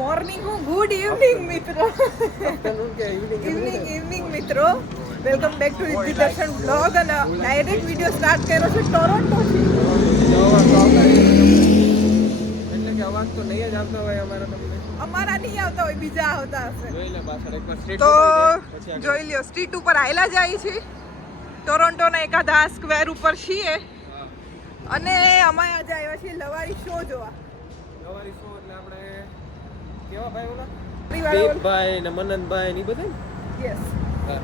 Morning હું good evening મિત્રો. Evening evening મિત્રો. Welcome back to Riddhi Darshan blog અને ડાયરેક્ટ વીડિયો સ્ટાર્ટ કર્યો છે ટોરોન્ટોથી. એટલે કે અવાજ તો નહીં જ આવતો હોય અમારા તમને. અમારા નહીં આવતા હોય બીજા આવતા હશે. તો. જોઈ લ્યો સ્ટ્રીટ ઉપર આયલા જાય છે ટોરોન્ટોના એકાદા સ્ક્વેર ઉપર છીએ. અને અમે આજે આવ્યા છીએ લવારી શો જોવા. લવારી શો એટલે આપણે કેવા ભાઈ ઓલા? દીપભાઈ ને મનનભાઈ ને બધા ને?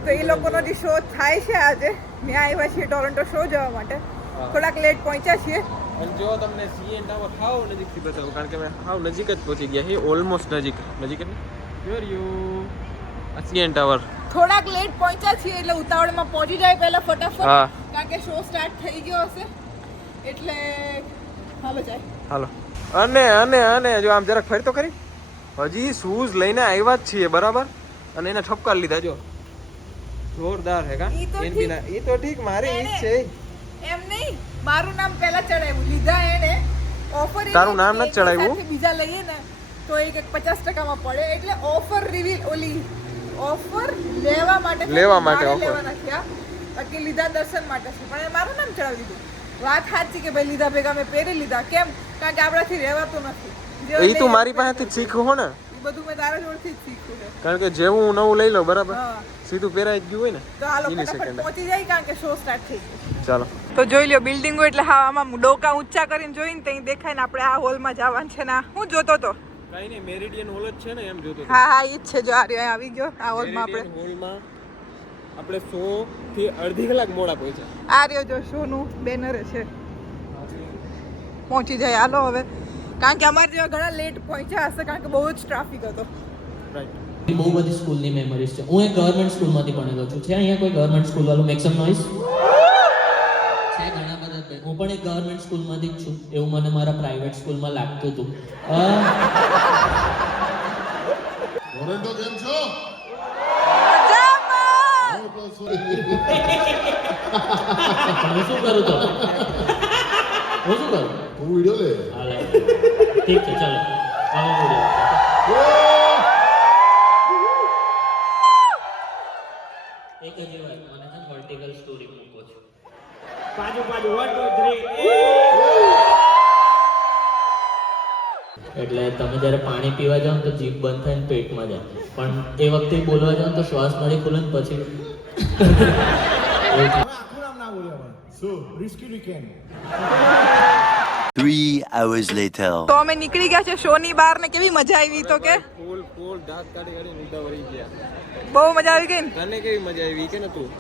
તો એ લોકોનો જે શો થાય છે આજે મેં આવ્યા છીએ ટોરન્ટો શો જવા માટે. થોડાક લેટ પહોંચ્યા છીએ. અને જો તમને સીએન ટાવર હાવ નજીકથી બતાવું કારણ કે હાવ નજીક જ પહોંચી ગયા છીએ ઓલમોસ્ટ નજીક. નજીક યુ આ સીએન ટાવર થોડાક લેટ પહોંચ્યા છીએ એટલે ઉતાવળમાં પહોંચી જાય પહેલા ફટાફટ કારણ કે શો સ્ટાર્ટ થઈ ગયો હશે. એટલે હાલો જાય. હાલો. અને અને અને જો આમ જરાક ફરી તો ખરી? હજી શૂઝ લઈને આવ્યા જ છીએ બરાબર? અને એને ઠપકાર લીધા જો. જોરદાર હે કા? ઈ તો ઠીક. તો મારી ઈ જ છે એમ નહીં મારું નામ પહેલા ચડાવ્યું. લીધા એને. ઓફર તારું નામ ન ચડાવ્યું? બીજા લઈએ ને તો એક એક પચાસ ટકામાં પડે. એટલે ઓફર રિવીલ ઓલી ઓફર લેવા માટે લેવા માટે ઓફર. લેવા બાકી લીધા દર્શન માટે છે. પણ મારું નામ ચડાવી દીધું. વાત સાચી કે ભાઈ લીધા ભેગા મેં પહેરી લીધા? કેમ? કારણ કે આપણાથી રહેવાતું નથી. ઈ તું મારી પાસેથી શીખું હો ને. બધું મેં તારા જોડથી જ શીખ્યું છે. કારણ કે જેવું હું નવું લઈ લઉં બરાબર? સીધું પહેરાઈ જ ગયું હોય ને તો આ લોકો પહોંચી જાય કારણ કે શો સ્ટાર્ટ થઈ ગયો. ચાલો. તો જોઈ લ્યો બિલ્ડિંગો એટલે હા આમાં ડોકા ઊંચા કરીને જોઈને ત્યાં દેખાય ને આપણે આ હોલમાં જવાનું છે ને હું જોતો તો. કઈ નહીં મેરિડિયન હોલ જ છે ને એમ જોતો હા હા ઈ જ છે જો આ રહ્યો, આવી ગયો આ હોલમાં આપણે. હોલમાં આપણે સો થી અડધી કલાક મોડા પહોંચ્યા. આ રહ્યો જો શોનું બેનર છે. પહોંચી જાય હાલો હવે. કારણ કે અમારે જેવા ઘણા લેટ પહોંચ્યા હશે કારણ કે બહુ જ ટ્રાફિક હતો. રાઈટ બહુ બધી સ્કૂલની મેમરીઝ છે. હું એક ગવર્મેન્ટ સ્કૂલમાંથી ભણેલો છું. છે અહીંયા કોઈ ગવર્મેન્ટ સ્કૂલ વાળું મેક સમ નોઈસ છે ઘણા બધા હું પણ એક ગવર્મેન્ટ સ્કૂલમાંથી જ છું. એવું મને મારા પ્રાઇવેટ સ્કૂલમાં લાગતું હતું. ટોરેન્ટો કેમ છો? હું શું કરું તો? હું શું કરું? હું વિડિયો લે. હા લે. ઠીક છે ચાલો એક જ વાત મને છે વર્ટિકલ સ્ટોરી મૂકો છો એટલે તમે જ્યારે પાણી પીવા જાઓ તો જીભ બંધ થાય ને પેટમાં જાય. પણ એ વખતે બોલવા જાઓ ને તો શ્વાસ મારી ખુલે ને પછી એવું થાય. શું? Risky weekend Three hours later. તો અમે નીકળી ગયા છે શોની બહાર ને કેવી મજા આવી તો કે? ફૂલ ફૂલ ડાક કાઢી કાઢી વળી ગયા. બહુ મજા આવી ગઈ ને? તને કેવી મજા આવી? કે નતું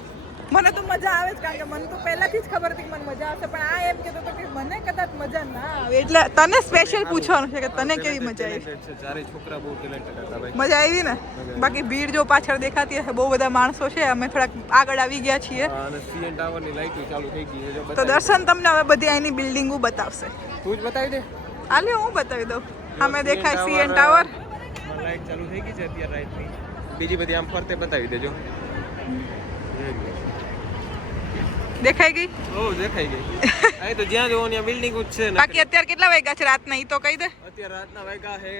મને તો મજા આવે જ કારણ કે મને તો પહેલાથી જ ખબર હતી કે મને મજા આવશે પણ આ એમ કહેતો હતો કે મને કદાચ મજા ના આવે. એટલે તને સ્પેશિયલ પૂછવાનું છે કે તને કેવી મજા આવી? ચારે છોકરા બહુ ટેલેન્ટેડ હતા ભાઈ. મજા આવી ને? બાકી ભીડ જો પાછળ દેખાતી હશે બહુ બધા માણસો છે અમે થોડાક આગળ આવી ગયા છીએ. અને સીએન ટાવરની લાઈટ ચાલુ થઈ ગઈ છે તો દર્શન તમને હવે બધી આની બિલ્ડિંગો બતાવશે. તું જ બતાવી દે? આલે હું બતાવી દઉં. સામે દેખાય સીએન ટાવર લાઈટ ચાલુ થઈ ગઈ છે અત્યારે રાઈટની બીજી બધી આમ ફરતે બતાવી દેજો. દેખાઈ ગઈ? ઓ દેખાઈ ગઈ. અહીં તો જ્યાં જોવો ત્યાં બિલ્ડિંગ જ છે બાકી અત્યારે કેટલા વાગ્યા છે રાતના? ઈ તો કહી દે. અત્યારે રાતના વાગ્યા હે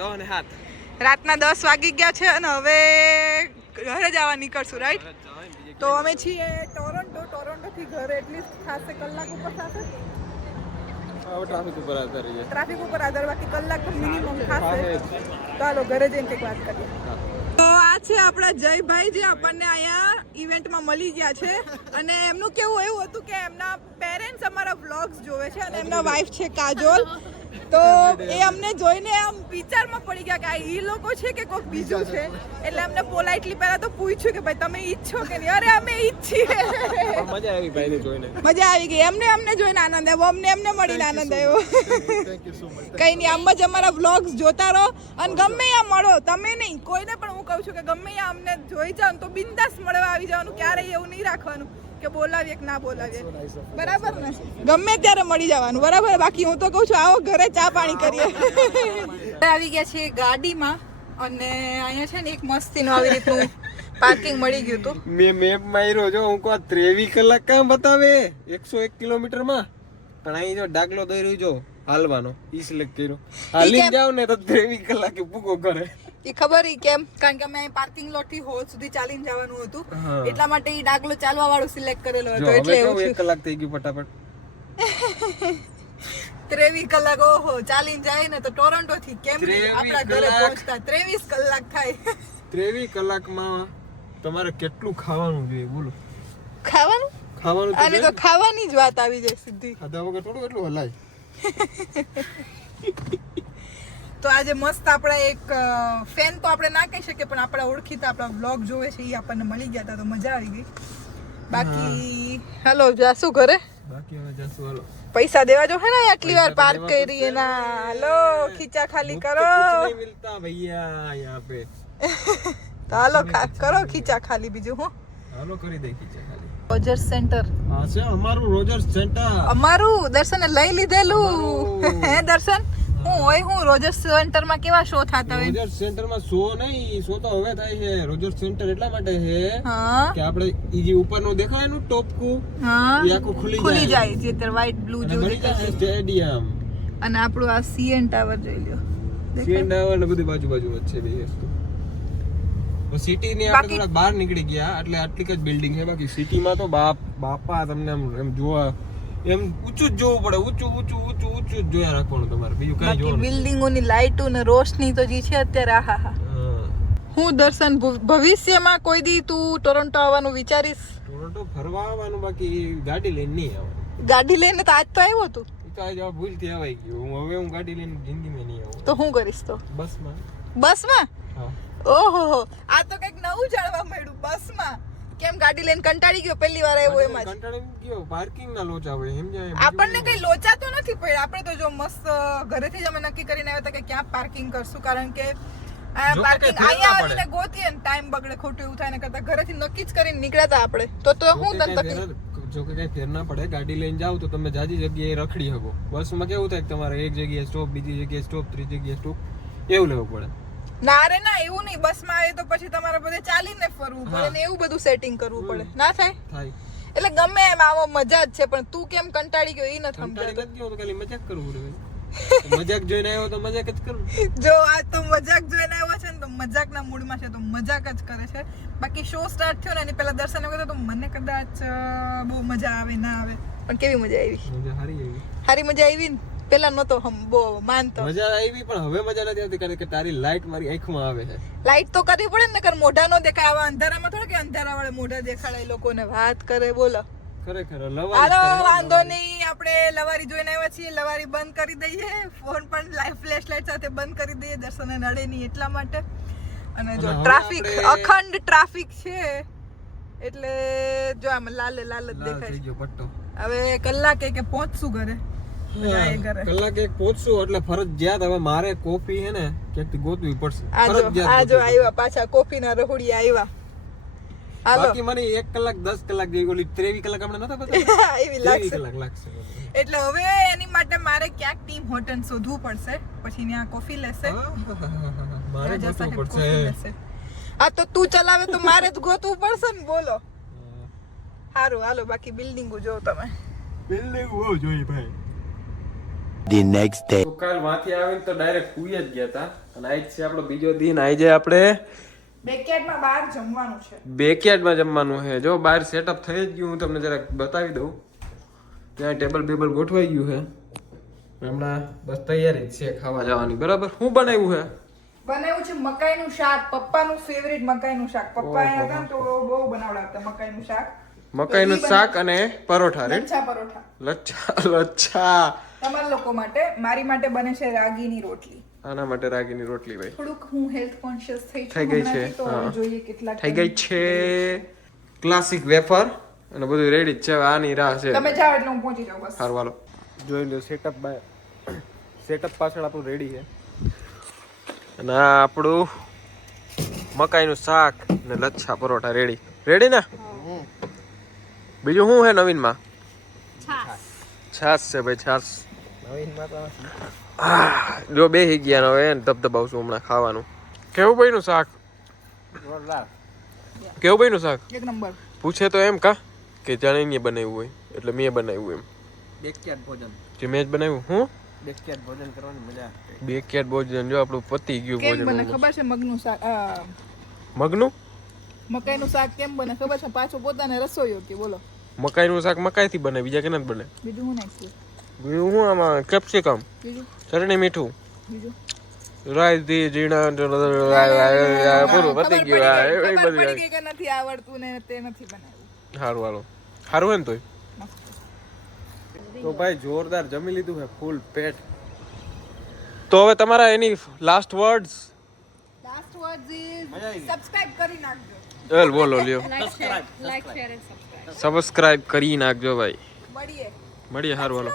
10 ને 7 રાતના દસ વાગી ગયા છે અને હવે ઘરે જવા નીકળશું રાઈટ તો અમે છીએ ટોરોન્ટો. ટોરોન્ટોથી ઘરે એટલીસ્ટ ખાસે કલાક ઉપર થશે. હવે ટ્રાફિક ઉપર આધાર છે. ટ્રાફિક ઉપર આધાર બાકી કલાક તો મિનિમમ તો ઘરે જઈને કંઈક વાત કરીએ. તો આ છે આપણા જયભાઈ જે આપણને અહીંયા ઇવેન્ટમાં મળી ગયા છે. અને એમનું કેવું એવું હતું કે એમના પેરેન્ટ્સ અમારા વ્લોગ્સ જોવે છે અને એમના વાઈફ છે કાજોલ. તો એ અમને જોઈને આમ વિચારમાં પડી ગયા કે આ એ લોકો છે કે કોઈક બીજું છે? એટલે અમને પોલાઇટલી પહેલા તો પૂછ્યું કે ભાઈ તમે ઈચ્છો કે નહીં? અરે અમે ઈચ્છીએ મજા આવી ભાઈ જોઈને. મજા આવી ગઈ. એમને અમને જોઈને આનંદ આવ્યો. અમને એમને મળીને આનંદ આવ્યો. કઈ નહીં આમ જ અમારા વ્લોગ્સ જોતા રહો અને ગમે ત્યાં મળો તમે નહીં. કોઈને પણ હું કહું છું કે ગમે ત્યાં અમને જોઈ જાઓ તો બિંદાસ મળવા આવી જવાનું ક્યારેય એવું નહીં રાખવાનું. કે બોલાવીએ કે ના બોલાવીએ. બરાબર ને? ગમે ત્યારે મળી જવાનું. બરાબર? બાકી હું તો કહું છું આવો ઘરે ચા પાણી કરીએ. આવી ગયા છીએ ગાડીમાં અને અહીંયા છે ને એક મસ્તીનું આવી રીતનું પાર્કિંગ મળી ગયું હતું. મેં મેપ માર્યો જો હું કહું ત્રેવીસ કલાક કામ બતાવે એકસો એક કિલોમીટરમાં પણ અહીં જો ડાકલો દઈ રહ્યું જો હાલવાનો ઈ સિલેક્ટ કર્યો. હાલી જાવ ને તો ત્રેવીસ કલાકે પૂગો કરે. એ ખબર ઈ કેમ? કારણ કે અમે પાર્કિંગ લોટથી હોલ સુધી ચાલીને જવાનું હતું. એટલા માટે ઈ ડાગલો ચાલવા વાળો સિલેક્ટ કરેલો હતો. એટલે એવું એક કલાક થઈ ગયું ફટાફટ. ત્રેવીસ કલાક ઓહો ચાલીને જાય ને તો ટોરન્ટો થી કેમ આપણા ઘરે પહોંચતા? ત્રેવીસ કલાક થાય. ત્રેવીસ કલાકમાં તમારે કેટલું ખાવાનું જોઈએ બોલો. ખાવાનું? ખાવાનું તો તો ખાવાની જ વાત આવી જાય સીધી. ખાધા વગર થોડું એટલું હલાય. તો આજે મસ્ત આપણા એક ફેન તો આપણે ના કહી શકીએ પણ આપણા ઓળખીતા આપણા બ્લોગ જોવે છે એ આપણને મળી ગયા તો મજા આવી ગઈ. બાકી હેલો જાસુ ઘરે? પૈસા દેવા જો હે ને આટલી વાર પાર્ક કરી એના હલો ખીચા ખાલી કરો. તો હાલો કરો ખીચા ખાલી બીજું હું. હાલો કરી દે ખીચા ખાલી. Rogers centre. અમારું રોજર્સ સેન્ટર. અમારું દર્શન લઈ લીધેલું. હે દર્શન? હું હોય હું રોજર્સ સેન્ટરમાં કેવા શો થતા હોય? રોજર્સ સેન્ટરમાં શો નહીં શો તો હવે થાય છે. રોજર્સ સેન્ટર એટલા માટે છે કે આપણે ઈ જે ઉપરનું દેખાયનું ટોપકું હા. એ આખું ખુલી ખુલી જાય. જાય જે તર વ્હાઈટ બ્લુ જો દેખાય સ્ટેડિયમ. અને આપણું આ સીએન ટાવર જોઈ લ્યો. સીએન ટાવર ને બધી બાજુ બાજુ વચ્ચે બે વસ્તુ. સિટી ની આપણે થોડા બહાર નીકળી ગયા એટલે આટલી જ બિલ્ડિંગ છે. બાકી સિટીમાં તો બાપ બાપા તમને આમ એમ જોવા એમ ઊંચું જ જોવું પડે ઊંચું ઊંચું ઊંચું ઊંચું જ જોયા રાખવાનું તમારે. બીજું કઈ જોવાનું બિલ્ડિંગોની લાઇટો ને રોશની તો જે છે અત્યારે આહા હા. દર્શન ભવિષ્યમાં કોઈ દી તું ટોરન્ટો આવવાનું વિચારીશ? ટોરન્ટો ફરવા આવવાનું બાકી ગાડી લઈને નહીં આવવાનું. ગાડી લઈને તો આજ તો આવ્યો તું? તો આજે ભૂલથી આવી ગયું. હું હવે હું ગાડી લઈને જિંદગીમાં નહીં આવું. તો હું કરીશ તો? બસમાં. બસમાં? ઓહો આ તો કંઈક નવું જાણવા મળ્યું બસમાં. કેમ ગાડી લઈને કંટાળી ગયો? પહેલી વાર આવ્યો એમાં કંટાળી ગયો. પાર્કિંગ ના લોચા હોય સમજાય આપણને કઈ લોચા તો નથી પડ્યા. આપણે તો જો મસ્ત ઘરેથી જ અમે નક્કી કરીને આવ્યા હતા કે ક્યાં પાર્કિંગ કરશું. કારણ કે પાર્કિંગ કઈ ફેર ના અહીંયા આવીને ગોતીએ ને ટાઈમ બગડે ખોટું એવું થાય ને કરતા ઘરેથી નક્કી જ કરીને નીકળ્યા હતા આપણે. તો તો હું તને તકલીફ જો કે કઈ ફેર ના પડે. ગાડી લઈને જાવ તો તમે જાજી જગ્યાએ રખડી શકો. બસમાં કેવું થાય તમારે એક જગ્યાએ સ્ટોપ બીજી જગ્યાએ સ્ટોપ ત્રીજી જગ્યાએ સ્ટોપ એવું લેવું પડે. ના રે ના એવું નહીં. બસમાં આવે તો પછી તમારે બધે ચાલીને ફરવું પડે ને એવું બધું સેટિંગ કરવું પડે. ના થાય? એટલે ગમે એમ આવો મજા જ છે પણ તું કેમ કંટાળી ગયો? એ નથી સમજાતું ખાલી મજાક કરવું પડે મજાક જોઈને આવ્યો તો મજાક જ કરું. જો આ તો મજાક જોઈને આવ્યો છે ને તો મજાકના મૂડમાં છે તો મજાક જ કરે છે. બાકી શો સ્ટાર્ટ થયો ને એની પહેલા દર્શન એવું તો મને કદાચ બહુ મજા આવે ના આવે. પણ કેવી મજા આવી? મજા સારી આવી. સારી મજા આવી ને? પેલા નતો હમ બહુ માનતો. મજા આવી પણ હવે મજા નથી આવતી કારણ કે તારી લાઈટ મારી આંખમાં આવે છે. લાઈટ તો કરવી પડે ને કર મોઢા નો દેખાય. આવા અંધારામાં થોડા કે અંધારા વાળા મોઢા દેખાડે લોકોને વાત કરે બોલો. ખરેખર હાલો લવારી વાંધો નહીં આપણે લવારી જોઈને આવ્યા છીએ. લવારી બંધ કરી દઈએ. ફોન પણ લાઈફ ફ્લેશ લાઈટ સાથે બંધ કરી દઈએ. દર્શન નડે નહીં એટલા માટે. અને જો ટ્રાફિક અખંડ ટ્રાફિક છે એટલે જો આમ લાલ લાલ જ દેખાય છે. હવે કલાકે કે પહોંચશું ઘરે? કલાક એક પહોંચશું એટલે ફરજિયાત હવે મારે કોફી હે ને ક્યાંકથી ગોતવી પડશે. ફરજિયાત આવ્યા પાછા કોફી ના રહોડી આવ્યા બાકી મને એક કલાક દસ કલાક જેવી ઓલી ત્રેવી કલાક આપણે નતા પતા એવી લાગશે. કલાક લાગશે. એટલે હવે એની માટે મારે ક્યાંક ટીમ હોટલ શોધવું પડશે પછી ત્યાં કોફી લેશે. મારે જવું પડશે. આ તો તું ચલાવે તો મારે જ ગોતવું પડશે ને બોલો. સારું હાલો બાકી બિલ્ડિંગો જોવો તમે. બિલ્ડિંગ બહુ જોઈ ભાઈ. The નેક્સ્ટ ડે તો કાલ વાંથી આવીને તો ડાયરેક્ટ સુઈ જ ગયા હતા અને આજ છે આપણો બીજો દિન. આજે આપણે બેકયાર્ડમાં બહાર જમવાનું છે. બેકયાર્ડમાં જમવાનું છે. જો બહાર સેટઅપ થઈ જ ગયું. હું તમને જરાક બતાવી દઉં. ત્યાં ટેબલ બેબલ ગોઠવાઈ ગયું છે. હમણાં બસ તૈયારી જ છે ખાવા જવાની. બરાબર? શું બનાવ્યું છે? બનાવ્યું છે મકાઈનું શાક. પપ્પાનું ફેવરિટ મકાઈનું શાક. પપ્પા અહીંયા હતા તો બહુ બનાવડાવતા મકાઈનું શાક. મકાઈનું શાક અને પરોઠા રેડ? લચ્છા પરોઠા. લચ્છા લચ્છા. તમારા લોકો માટે મારી માટે બને છે રાગીની રોટલી. આના માટે રાગીની રોટલી ભાઈ. થોડુંક હું હેલ્થ કોન્શિયસ થઈ થઈ ગઈ છે. જોઈએ કેટલા થઈ ગઈ છે. ક્લાસિક વેફર અને બધું રેડી જ છે આની રાહ છે. તમે જાઓ એટલે હું પહોંચી જાઉં બસ. સારું જોઈ લો સેટઅપ બાય સેટઅપ પાછળ આપણું રેડી છે. અને આ આપણું મકાઈનું શાક ને લચ્છા પરોઠા રેડી રેડી ને? બીજું શું છે નવીનમાં? છાસ છે ભાઈ છાસ જો બે ગયા ને હવે એને ધબધબાવશું હમણાં ખાવાનું. કેવું ભાઈનું શાક? કેવું ભાઈનું શાક? એક નંબર. પૂછે તો એમ કા? કે જાણે ને બનાવ્યું હોય. એટલે મેં બનાવ્યું એમ. બેકયાર્ડ ભોજન. જે મેં જ બનાવ્યું. હું? બેકયાર્ડ ભોજન કરવાની મજા બેકયાર્ડ ભોજન જો આપણું પતી ગયું ભોજન મને ખબર છે મગનું શાક? આ, મગનું? મકાઈનું શાક કેમ બને? ખબર છે? પાછો પોતાને રસોઈયો કે બોલો. મકાઈનું શાક મકાઈથી બને બીજા કેના બને? બીજું હું નાખ્યું બીજું શું આમાં? કેપ્સિકમ. ચટણી મીઠું. રાઈ દી જીણા પૂરું પતી ગયું. એ બધી પડી ગઈ કે નથી આવડતું ને તે નથી બનાવ્યું. સારું હાલો. સારું હોય ને તોય તો ભાઈ જોરદાર જમી લીધું છે ફૂલ પેટ. તો હવે તમારા એની last words last words is subscribe કરી નાખજો. એલ બોલો લ્યો. Like share like share and subscribe subscribe કરી નાખજો ભાઈ. મળીએ. મળીએ સારું હાલો.